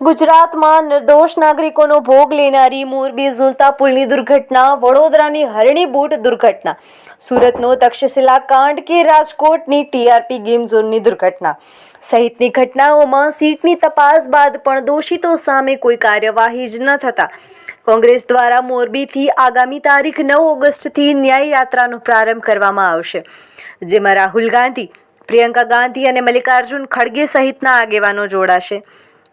ગુજરાતમાં નિર્દોષ નાગરિકોનો ભોગ લેનારી મોરબી ઝુલતા પુલની દુર્ઘટના, વડોદરાની હરણી બોટ દુર્ઘટના, સુરતનો તક્ષશિલા કાંડ કે રાજકોટની ટીઆરપી ગેમ ઝોનની દુર્ઘટના. સહિતની ઘટનાઓમાં સીટની તપાસ બાદ પણ દોષિતો સામે કોઈ કાર્યવાહી જ ન થતા. કોંગ્રેસ દ્વારા મોરબીથી આગામી તારીખ નવ ઓગસ્ટથી ન્યાય યાત્રાનો પ્રારંભ કરવામાં આવશે. જેમાં રાહુલ ગાંધી, પ્રિયંકા ગાંધી અને મલ્લિકાર્જુન ખડગે સહિતના આગેવાનો જોડાશે.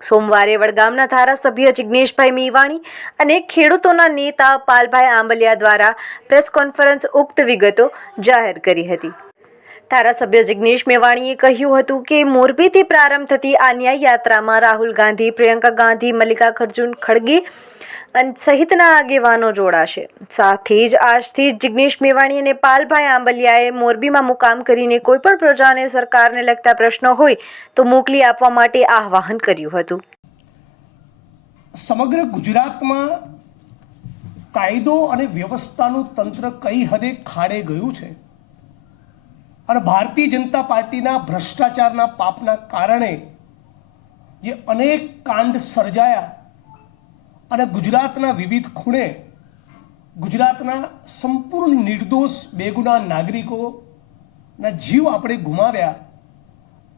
સોમવારે વડગામના ધારાસભ્ય જિજ્ઞેશભાઈ મેવાણી અને ખેડૂતોના નેતા પાલભાઈ આંબલિયા દ્વારા પ્રેસ કોન્ફરન્સ ઉક્ત વિગતો જાહેર કરી હતી. ધારાસભ્ય જિગ્નેશ મેવાણીએ કહ્યું હતું કે મોરબીથી પ્રારંભ થતી આ ન્યાય યાત્રામાં રાહુલ ગાંધી, પ્રિયંકા ગાંધી, મલ્લિકા અર્જુન ખડગે સહિતના આગેવાનો જોડાશે. સાથે જ આજથી જ જિજ્ઞેશ મેવાણી અને પાલભાઈ આંબલિયાએ મોરબીમાં મુકામ કરીને કોઈપણ પ્રજાને સરકારને લગતા પ્રશ્નો હોય તો મોકલી આપવા માટે આહ્વાન કર્યું હતું. સમગ્ર ગુજરાતમાં કાયદો અને વ્યવસ્થાનું તંત્ર કઈ હદે ખાડે ગયું છે? અને ભારતીય જનતા પાર્ટીના ભ્રષ્ટાચારના પાપના કારણે જે અનેક કાંડ સર્જાયા અને ગુજરાતના વિવિધ ખૂણે ગુજરાતના સંપૂર્ણ નિર્દોષ બેગુના નાગરિકોના જીવ આપણે ગુમાવ્યા.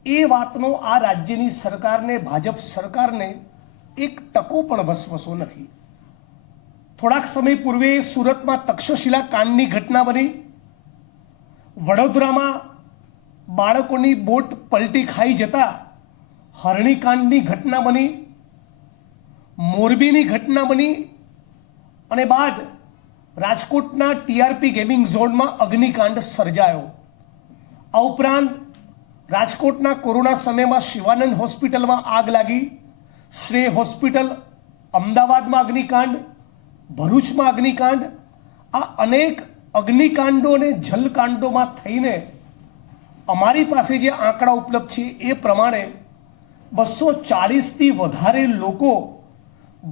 એ વાતનો આ રાજ્યની સરકારને, ભાજપ સરકારને એક ટકો પણ વસવસો નથી. થોડાક સમય પૂર્વે સુરતમાં તક્ષશિલા કાંડની ઘટના બની. વડોદરામાં બાળકોની બોટ પલટી ખાઈ જતા હરણીકાંડની ઘટના બની, મોરબીની ઘટના બની અને બાદ રાજકોટના ટીઆરપી ગેમિંગ ઝોનમાં અગ્નિકાંડ સર્જાયો. આ ઉપરાંત રાજકોટના કોરોના સમયમાં શિવાનંદ હોસ્પિટલમાં આગ લાગી, શ્રેય હોસ્પિટલ અમદાવાદમાં અગ્નિકાંડ, ભરૂચમાં અગ્નિકાંડ, આ અનેક અગ્નિકાંડો અને જલકાંડોમાં થઈને અમારી પાસે જે આંકડા ઉપલબ્ધ છે એ પ્રમાણે બસો ચાલીસથી વધારે લોકો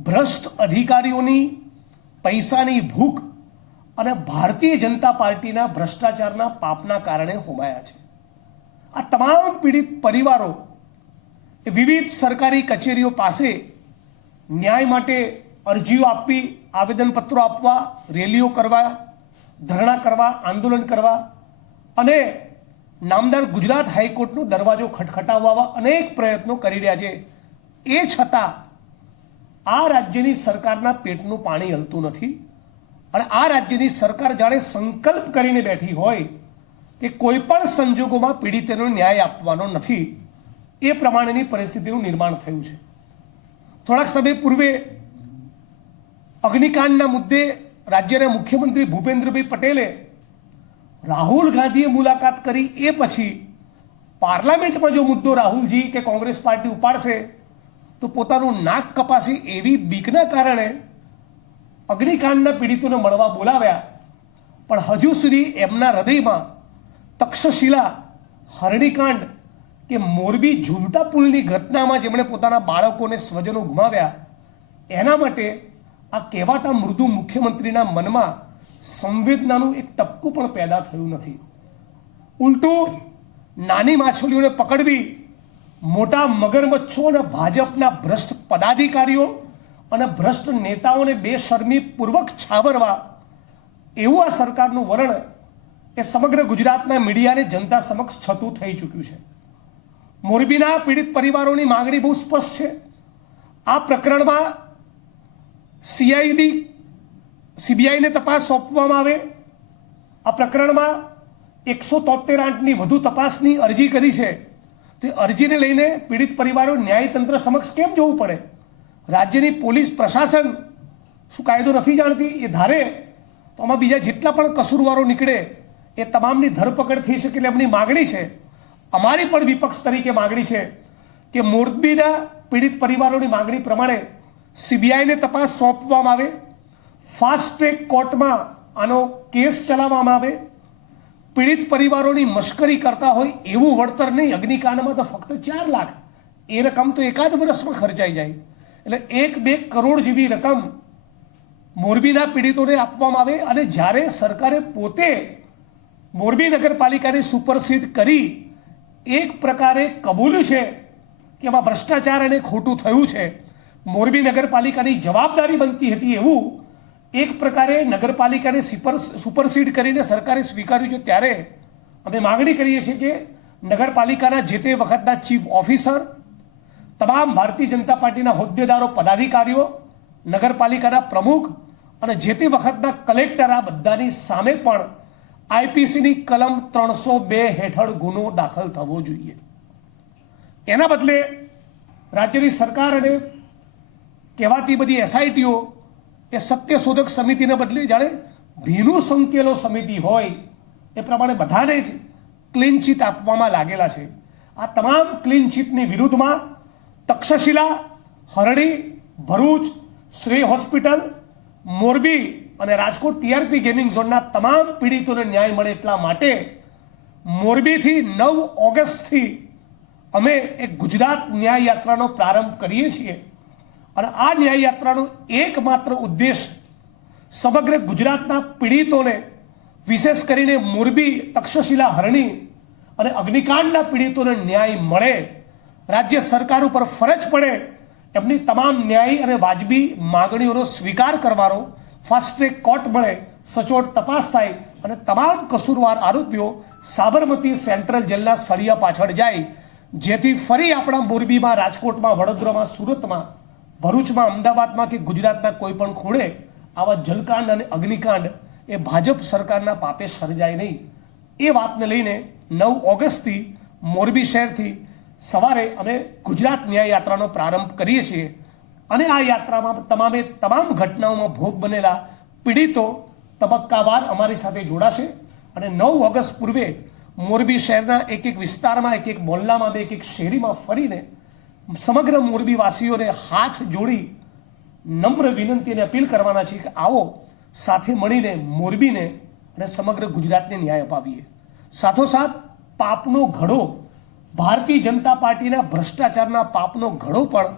ભ્રષ્ટ અધિકારીઓની પૈસાની ભૂખ અને ભારતીય જનતા પાર્ટીના ભ્રષ્ટાચારના પાપના કારણે હોમાયા છે. આ તમામ પીડિત પરિવારો વિવિધ સરકારી કચેરીઓ પાસે ન્યાય માટે અરજીઓ આપવી આવેદનપત્રો આપવા, રેલીઓ કરવા ધરણા કરવા, આંદોલન કરવા અને નામદાર ગુજરાત હાઈકોર્ટનો દરવાજો ખટખટાવવા અનેક પ્રયત્નો કરી રહ્યા છે. એ છતાં આ રાજ્યની સરકારના પેટનું પાણી હલતું નથી અને આ રાજ્યની સરકાર જાણે સંકલ્પ કરીને બેઠી હોય કે કોઈ પણ સંજોગોમાં પીડિતોને ન્યાય આપવાનો નથી. એ પ્રમાણેની પરિસ્થિતિનું નિર્માણ થયું છે. થોડાક સમય પૂર્વે અગ્નિકાંડના મુદ્દે રાજ્યના મુખ્યમંત્રી ભૂપેન્દ્રભાઈ પટેલે રાહુલ ગાંધીએ મુલાકાત કરી એ પછી પાર્લામેન્ટમાં જો મુદ્દો રાહુલજી કે કોંગ્રેસ પાર્ટી ઉપાડશે, તો પોતાનું નાક કપાસી એવી બીકના કારણે અગ્નિકાંડના પીડિતોને મળવા બોલાવ્યા. પણ હજુ સુધી એમના હૃદયમાં તક્ષશિલા, હરણીકાંડ કે મોરબી ઝૂલતા પુલની ઘટનામાં જેમણે પોતાના બાળકોને સ્વજનો ગુમાવ્યા, એના માટે આ કહેવાતા મૃદુ મુખ્યમંત્રીના મનમાં સંવેદનાનું એક ટપકું પણ પેદા થયું નથી. ઉલટું, નાની માછલીઓને પકડવી, મોટા મગરમચ્છો અને ભાજપના ભ્રષ્ટ પદાધિકારીઓ અને ભ્રષ્ટ નેતાઓને બેશરમી પૂર્વક છાવરવા, એવું આ સરકારનું વલણ એ સમગ્ર ગુજરાતના મીડિયાને જનતા સમક્ષ છતું થઈ ચૂક્યું છે. મોરબીના પીડિત પરિવારોની માંગણી બહુ સ્પષ્ટ છે. આ પ્રકરણમાં સીઆઈડી, સીબીઆઈને તપાસ સોંપવામાં આવે. આ પ્રકરણમાં એકસો તોતેર આઠની વધુ તપાસની અરજી કરી છે. તો અરજીને લઈને પીડિત પરિવારો ન્યાયતંત્ર સમક્ષ કેમ જવું પડે? રાજ્યની પોલીસ પ્રશાસન શું કાયદો નથી જાણતી? એ ધારે તો આમાં બીજા જેટલા પણ કસૂરવારો નીકળે, એ તમામની ધરપકડ થઈ શકે એટલે એમની માગણી છે. અમારી પણ વિપક્ષ તરીકે માગણી છે કે મોરબીના પીડિત પરિવારોની માગણી પ્રમાણે સીબીઆઈને તપાસ સોંપવામાં આવે ફાસ્ટ ટ્રેક કોર્ટમાં આનો કેસ ચલાવવામાં આવે, પીડિત પરિવારોની મશ્કરી કરતા હોય એવું વળતર નહીં, અગ્નિકાંડમાં તો ફક્ત ચાર લાખ. એ રકમ તો એકાદ વર્ષમાં ખર્ચાઈ જાય. એટલે એક બે કરોડ જેવી રકમ મોરબીના પીડિતોને આપવામાં આવે અને જ્યારે સરકારે પોતે મોરબી નગરપાલિકાને સુપરસીડ કરી, એક પ્રકારે કબૂલ્યું છે કે એમાં ભ્રષ્ટાચાર અને ખોટું થયું છે મોરબી નગરપાલિકાની જવાબદારી બનતી હતી એવું એક પ્રકારે નગરપાલિકાને સુપર સુપરસીડ કરીને સરકારે સ્વીકાર્યું છે. ત્યારે અમે માગણી કરીએ છીએ કે નગરપાલિકાના જે તે વખતના ચીફ ઓફિસર તમામ ભારતીય જનતા પાર્ટીના હોદ્દેદારો, પદાધિકારીઓ, નગરપાલિકાના પ્રમુખ અને જે તે વખતના કલેક્ટર આ બધાની સામે પણ આઈપીસીની કલમ ત્રણસો બે હેઠળ ગુનો દાખલ થવો જોઈએ. એના બદલે રાજ્યની સરકાર અને કહેવાતી બધી એસઆઈટીઓ એ સત્યશોધક સમિતિને બદલે જાણે ભીનું સંકેલો સમિતિ હોય એ પ્રમાણે બધાને જ ક્લીન ચીટ આપવામાં લાગેલા છે. આ તમામ ક્લીન ચીટની વિરુદ્ધમાં તક્ષશિલા, હરણી, ભરૂચ શ્રેય હોસ્પિટલ, મોરબી અને રાજકોટ ટીઆરપી ગેમિંગ ઝોનના તમામ પીડિતોને ન્યાય મળે એટલા માટે મોરબીથી નવ ઓગસ્ટથી અમે એક ગુજરાત ન્યાય યાત્રાનો પ્રારંભ કરીએ છીએ. અને આ ન્યાય યાત્રાનો એકમાત્ર ઉદ્દેશ સમગ્ર ગુજરાતના પીડિતોને, વિશેષ કરીને મોરબી, તક્ષશિલા, હરણી અને અગ્નિકાંડના પીડિતોને ન્યાય મળે, રાજ્ય સરકાર ઉપર ફરજ પડે, એમની તમામ ન્યાય અને વાજબી માગણીઓનો સ્વીકાર કરવાનો ફાસ્ટ ટ્રેક કોર્ટ મળે, સચોટ તપાસ થાય અને તમામ કસૂરવાર આરોપીઓ સાબરમતી સેન્ટ્રલ જેલના સળિયા પાછળ જાય, જેથી ફરી આપણા મોરબીમાં રાજકોટમાં, વડોદરામાં, સુરતમાં ભરૂચમાં અમદાવાદમાં કે ગુજરાતના કોઈ પણ ખૂણે આવા જલકાંડ અને અગ્નિકાંડ એ ભાજપ સરકારના પાપે સર્જાય નહીં. એ વાતને લઈને નવ ઓગસ્ટથી મોરબી શહેરથી સવારે અમે ગુજરાત ન્યાય યાત્રાનો પ્રારંભ કરીએ છીએ અને આ યાત્રામાં તમામે તમામ ઘટનાઓમાં ભોગ બનેલા પીડિતો તબક્કાવાર અમારી સાથે જોડાશે અને નવ ઓગસ્ટ પૂર્વે મોરબી શહેરના એક એક વિસ્તારમાં, એક એક મોહલ્લામાં બે એક એક શેરીમાં ફરીને સમગ્ર મોરબી વાસીઓને હાથ જોડી નમ્ર વિનંતી અને અપીલ કરવાના છે કે આવો સાથે મળીને મોરબીને અને સમગ્ર ગુજરાતને ન્યાય અપાવીએ. સાથોસાથ પાપનો ઘડો, ભારતીય જનતા પાર્ટીના ભ્રષ્ટાચારના પાપનો ઘડો પણ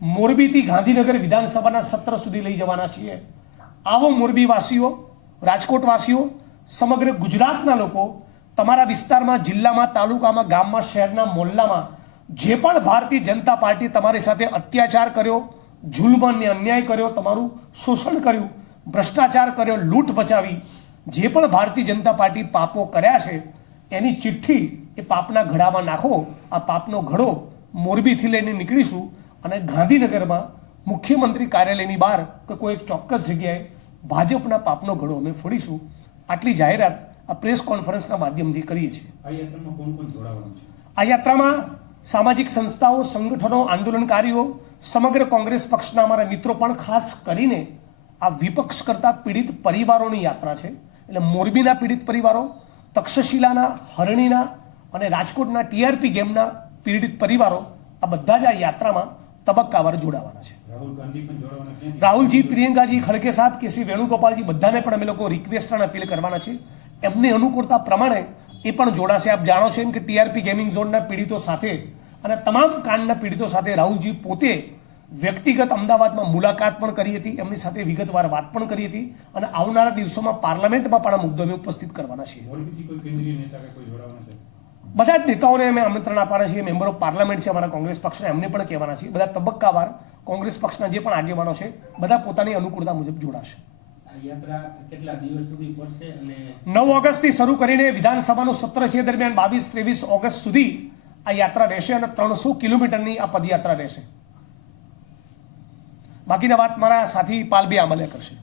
મોરબીથી ગાંધીનગર વિધાનસભાના સત્ર સુધી લઈ જવાના છીએ. આવો મોરબીવાસીઓ, રાજકોટવાસીઓ, સમગ્ર ગુજરાતના લોકો તમારા વિસ્તારમાં, જિલ્લામાં, તાલુકામાં, ગામમાં, શહેરના, મોહલ્લામાં જે પણ ભારતીય જનતા પાર્ટી તમારી સાથે અત્યાચાર કર્યો જુલ્મ અને અન્યાય કર્યો તમારું શોષણ કર્યું ભ્રષ્ટાચાર કર્યો લૂંટ બચાવી જે પણ ભારતીય જનતા પાર્ટી પાપો કર્યા છે એની ચિઠ્ઠી એ પાપના ઘડામાં નાખો આ પાપનો ઘડો મોરબીથી લઈને નીકળીશું અને ગાંધીનગરમાં મુખ્યમંત્રી કાર્યાલયની બહાર કે કોઈ એક ચોક્કસ જગ્યાએ ભાજપના પાપનો ઘડો અમે ફોડીશું. આટલી જાહેરાત આ પ્રેસ કોન્ફરન્સના માધ્યમથી કરીએ છીએ. આ યાત્રામાં આ સામાજિક સંસ્થાઓ સંગઠનો આંદોલનકારીઓ સમગ્ર કોંગ્રેસ પક્ષના અમારા મિત્રો પણ ખાસ કરીને આ વિપક્ષ કરતા પીડિત પરિવારોની યાત્રા છે. એટલે મોરબીના પીડિત પરિવારો તક્ષશિલાના હરણીના અને રાજકોટના ટીઆરપી ગેમના પીડિત પરિવારો આ બધા જ આ યાત્રામાં તબક્કાવાર જોડાવાના છે? રાહુલજી પ્રિયંકાજી ખડગે સાહેબ કે શ્રી વેણુગોપાલજી બધાને પણ અમે લોકો રિક્વેસ્ટ અને અપીલ કરવાના છે. એમની અનુકૂળતા પ્રમાણે એ પણ જોડાશે. આપ જાણો છો એમ કે ટીઆરપી ગેમિંગ ઝોનના પીડિતો સાથે અને તમામ કાંડના પીડિતો સાથે રાહુલજી પોતે વ્યક્તિગત અમદાવાદમાં મુલાકાત પણ કરી હતી. એમની સાથે વિગતવાર વાત પણ કરી હતી અને આવનારા દિવસોમાં પાર્લામેન્ટમાં પણ આ મુદ્દો અમે ઉપસ્થિત કરવાના છીએ બધા જ નેતાઓને અમે આમંત્રણ આપવાના છીએ. મેમ્બર ઓફ પાર્લામેન્ટ છે અમારા કોંગ્રેસ પક્ષના એમને પણ કહેવાના છીએ. બધા તબક્કાવાર કોંગ્રેસ પક્ષના જે પણ આગેવાનો છે બધા પોતાની અનુકૂળતા મુજબ જોડાશે. નવ ઓગસ્ટથી શરૂ કરીને વિધાનસભાનું સત્ર છે દરમિયાન બાવીસ, ત્રેવીસ ઓગસ્ટ સુધી આ યાત્રા રહેશે અને ત્રણસો કિલોમીટરની આ પદયાત્રા રહેશે. બાકીના વાત મારા સાથી પાલબી આમલે કરશે.